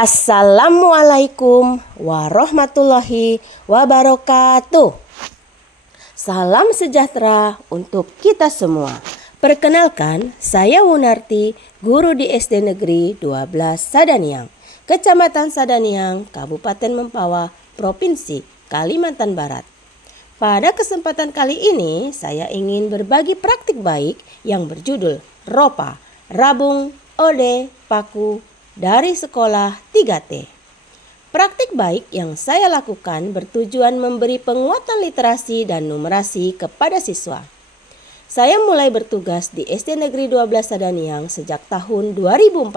Assalamualaikum warahmatullahi wabarakatuh. Salam sejahtera untuk kita semua. Perkenalkan, saya Wunarti, guru di SD Negeri 12 Sadaniang, Kecamatan Sadaniang, Kabupaten Mempawah, Provinsi Kalimantan Barat. Pada kesempatan kali ini, saya ingin berbagi praktik baik yang berjudul Ropa, Rabung, Ode, Paku, dari sekolah 3T. Praktik baik yang saya lakukan bertujuan memberi penguatan literasi dan numerasi kepada siswa. Saya mulai bertugas di SD Negeri 12 Sadaniang sejak tahun 2014.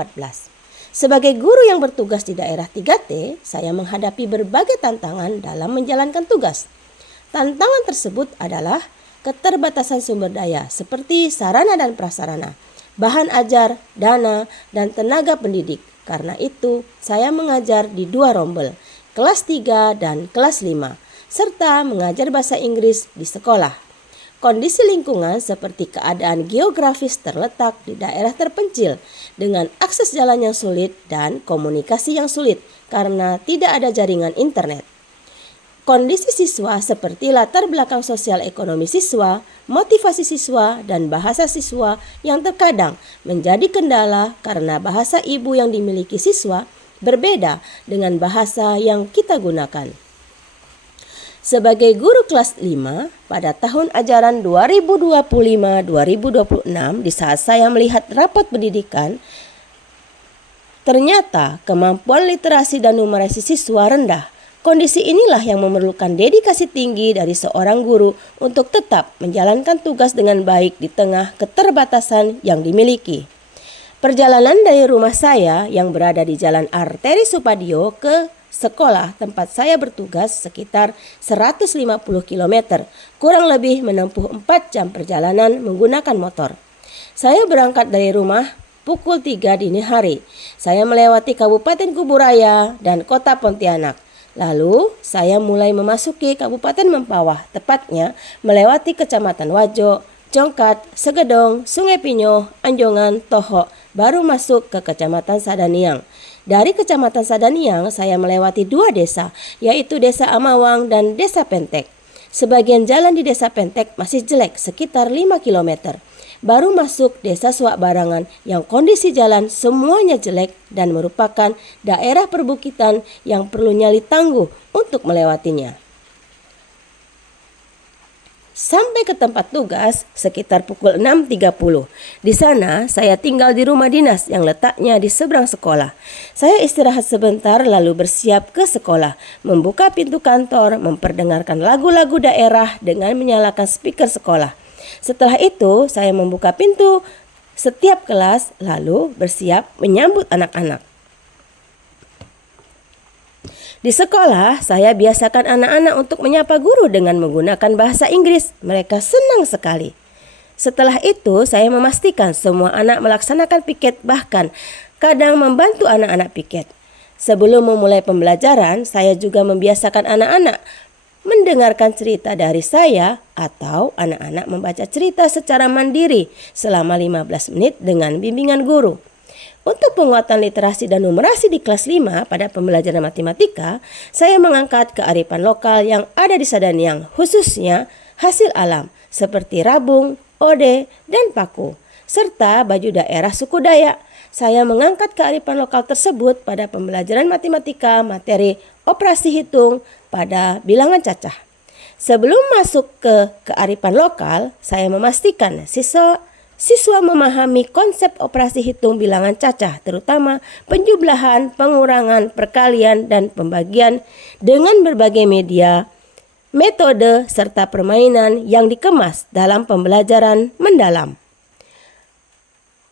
Sebagai guru yang bertugas di daerah 3T, saya menghadapi berbagai tantangan dalam menjalankan tugas. Tantangan tersebut adalah keterbatasan sumber daya seperti sarana dan prasarana, bahan ajar, dana, dan tenaga pendidik. Karena itu, saya mengajar di 2 rombel, kelas 3 dan kelas 5, serta mengajar bahasa Inggris di sekolah. Kondisi lingkungan seperti keadaan geografis terletak di daerah terpencil dengan akses jalan yang sulit dan komunikasi yang sulit karena tidak ada jaringan internet. Kondisi siswa seperti latar belakang sosial ekonomi siswa, motivasi siswa, dan bahasa siswa yang terkadang menjadi kendala karena bahasa ibu yang dimiliki siswa berbeda dengan bahasa yang kita gunakan. Sebagai guru kelas 5, pada tahun ajaran 2025-2026 di saat saya melihat rapat pendidikan, ternyata kemampuan literasi dan numerasi siswa rendah. Kondisi inilah yang memerlukan dedikasi tinggi dari seorang guru untuk tetap menjalankan tugas dengan baik di tengah keterbatasan yang dimiliki. Perjalanan dari rumah saya yang berada di Jalan Arteri Supadio ke sekolah tempat saya bertugas sekitar 150 km, kurang lebih menempuh 4 jam perjalanan menggunakan motor. Saya berangkat dari rumah pukul 3 dini hari. Saya melewati Kabupaten Kuburaya dan Kota Pontianak. Lalu saya mulai memasuki Kabupaten Mempawah, tepatnya melewati Kecamatan Wajo, Jongkat, Segedong, Sungai Pinyo, Anjongan, Toho, baru masuk ke Kecamatan Sadaniang. Dari Kecamatan Sadaniang saya melewati 2 desa, yaitu Desa Amawang dan Desa Pentek. Sebagian jalan di Desa Pentek masih jelek, sekitar 5 km. Baru masuk Desa Suak Barangan yang kondisi jalan semuanya jelek dan merupakan daerah perbukitan yang perlu nyali tangguh untuk melewatinya. Sampai ke tempat tugas sekitar pukul 6.30. Di sana saya tinggal di rumah dinas yang letaknya di seberang sekolah. Saya istirahat sebentar lalu bersiap ke sekolah, membuka pintu kantor, memperdengarkan lagu-lagu daerah dengan menyalakan speaker sekolah. Setelah itu, saya membuka pintu setiap kelas lalu bersiap menyambut anak-anak. Di sekolah, saya biasakan anak-anak untuk menyapa guru dengan menggunakan bahasa Inggris. Mereka senang sekali. Setelah itu, saya memastikan semua anak melaksanakan piket, bahkan kadang membantu anak-anak piket. Sebelum memulai pembelajaran, saya juga membiasakan anak-anak mendengarkan cerita dari saya atau anak-anak membaca cerita secara mandiri selama 15 menit dengan bimbingan guru. Untuk penguatan literasi dan numerasi di kelas 5 pada pembelajaran matematika, saya mengangkat kearifan lokal yang ada di Sadaniang, khususnya hasil alam seperti rabung, ode, dan paku, serta baju daerah suku Dayak. Saya mengangkat kearifan lokal tersebut pada pembelajaran matematika materi operasi hitung pada bilangan cacah. Sebelum masuk ke kearifan lokal, saya memastikan siswa memahami konsep operasi hitung bilangan cacah, terutama penjumlahan, pengurangan, perkalian, dan pembagian dengan berbagai media, metode, serta permainan yang dikemas dalam pembelajaran mendalam.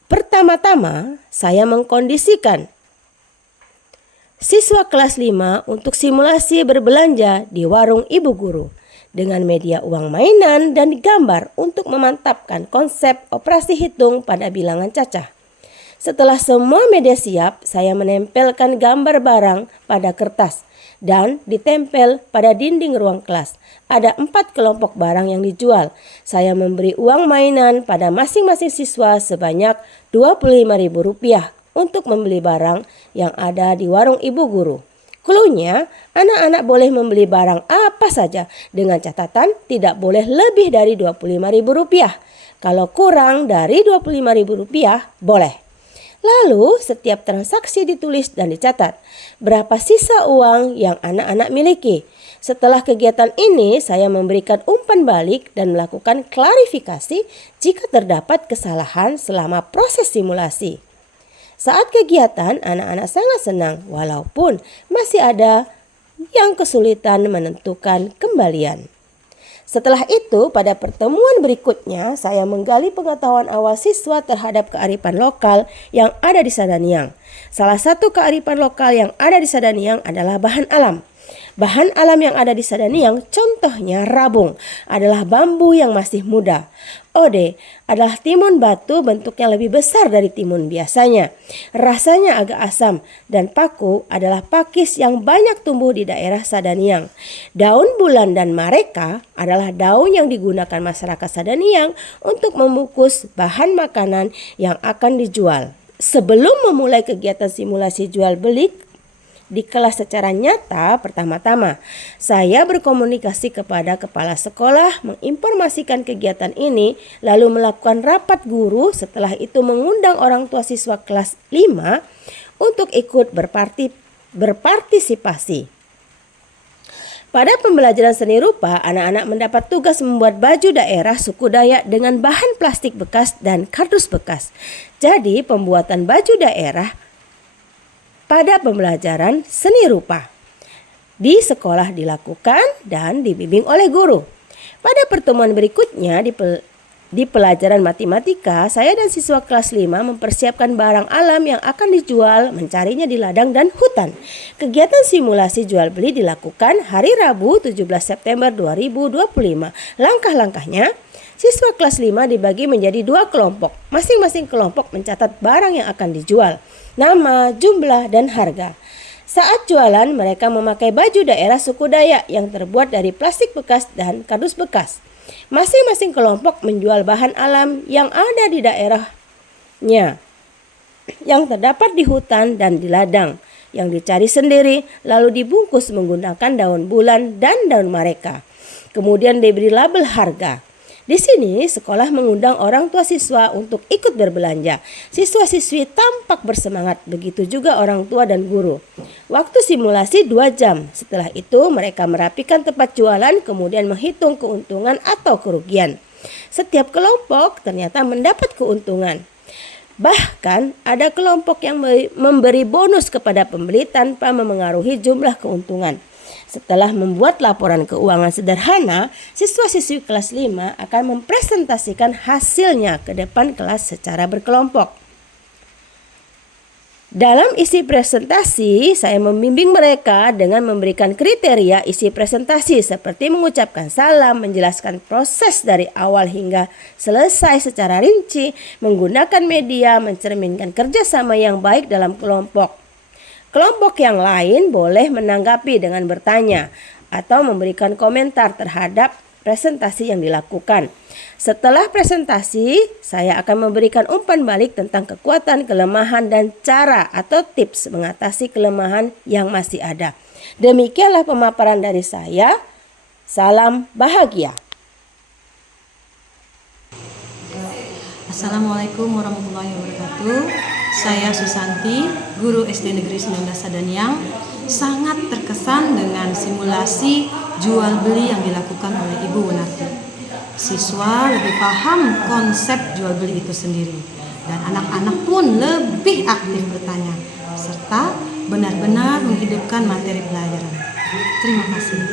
Pertama-tama, saya mengkondisikan siswa kelas 5 untuk simulasi berbelanja di warung ibu guru dengan media uang mainan dan gambar untuk memantapkan konsep operasi hitung pada bilangan cacah. Setelah semua media siap, saya menempelkan gambar barang pada kertas dan ditempel pada dinding ruang kelas. Ada 4 kelompok barang yang dijual. Saya memberi uang mainan pada masing-masing siswa sebanyak Rp25.000. untuk membeli barang yang ada di warung ibu guru. Cluenya, anak-anak boleh membeli barang apa saja dengan catatan tidak boleh lebih dari Rp25.000. Kalau kurang dari Rp25.000 boleh. Lalu setiap transaksi ditulis dan dicatat berapa sisa uang yang anak-anak miliki. Setelah kegiatan ini saya memberikan umpan balik dan melakukan klarifikasi jika terdapat kesalahan selama proses simulasi. Saat kegiatan, anak-anak sangat senang walaupun masih ada yang kesulitan menentukan kembalian. Setelah itu, pada pertemuan berikutnya, saya menggali pengetahuan awal siswa terhadap kearifan lokal yang ada di Sadaniang. Salah satu kearifan lokal yang ada di Sadaniang adalah bahan alam. Bahan alam yang ada di Sadaniang, contohnya rabung, adalah bambu yang masih muda. Ode adalah timun batu bentuknya lebih besar dari timun biasanya. Rasanya agak asam dan paku adalah pakis yang banyak tumbuh di daerah Sadaniang. Daun bulan dan mareka adalah daun yang digunakan masyarakat Sadaniang untuk membungkus bahan makanan yang akan dijual. Sebelum memulai kegiatan simulasi jual beli di kelas secara nyata, pertama-tama saya berkomunikasi kepada kepala sekolah, menginformasikan kegiatan ini, lalu melakukan rapat guru. Setelah itu mengundang orang tua siswa kelas 5 untuk ikut berpartisipasi. Pada pembelajaran seni rupa, anak-anak mendapat tugas membuat baju daerah suku Dayak dengan bahan plastik bekas dan kardus bekas. Jadi pembuatan baju daerah pada pembelajaran seni rupa di sekolah dilakukan dan dibimbing oleh guru. Pada pertemuan berikutnya di pelajaran matematika, saya dan siswa kelas 5 mempersiapkan barang alam yang akan dijual, mencarinya di ladang dan hutan. Kegiatan simulasi jual beli dilakukan hari Rabu 17 September 2025. Langkah-langkahnya, siswa kelas 5 dibagi menjadi 2 kelompok. Masing-masing kelompok mencatat barang yang akan dijual, nama, jumlah, dan harga. Saat jualan, mereka memakai baju daerah suku Dayak yang terbuat dari plastik bekas dan kardus bekas. Masing-masing kelompok menjual bahan alam yang ada di daerahnya, yang terdapat di hutan dan di ladang, yang dicari sendiri, lalu dibungkus menggunakan daun bulan dan daun mareka. Kemudian diberi label harga. Di sini sekolah mengundang orang tua siswa untuk ikut berbelanja. Siswa-siswi tampak bersemangat, begitu juga orang tua dan guru. Waktu simulasi 2 jam. Setelah itu mereka merapikan tempat jualan, kemudian menghitung keuntungan atau kerugian. Setiap kelompok ternyata mendapat keuntungan. Bahkan ada kelompok yang memberi bonus kepada pembeli tanpa memengaruhi jumlah keuntungan. Setelah membuat laporan keuangan sederhana, siswa-siswi kelas 5 akan mempresentasikan hasilnya ke depan kelas secara berkelompok. Dalam isi presentasi, saya membimbing mereka dengan memberikan kriteria isi presentasi seperti mengucapkan salam, menjelaskan proses dari awal hingga selesai secara rinci, menggunakan media, mencerminkan kerjasama yang baik dalam kelompok. Kelompok yang lain boleh menanggapi dengan bertanya atau memberikan komentar terhadap presentasi yang dilakukan. Setelah presentasi, saya akan memberikan umpan balik tentang kekuatan, kelemahan, dan cara atau tips mengatasi kelemahan yang masih ada. Demikianlah pemaparan dari saya. Salam bahagia. Assalamualaikum warahmatullahi wabarakatuh. Saya Susanti, guru SD Negeri 19 Sadaniang, sangat terkesan dengan simulasi jual beli yang dilakukan oleh Ibu Wunarti. Siswa lebih paham konsep jual beli itu sendiri, dan anak-anak pun lebih aktif bertanya, serta benar-benar menghidupkan materi pelajaran. Terima kasih.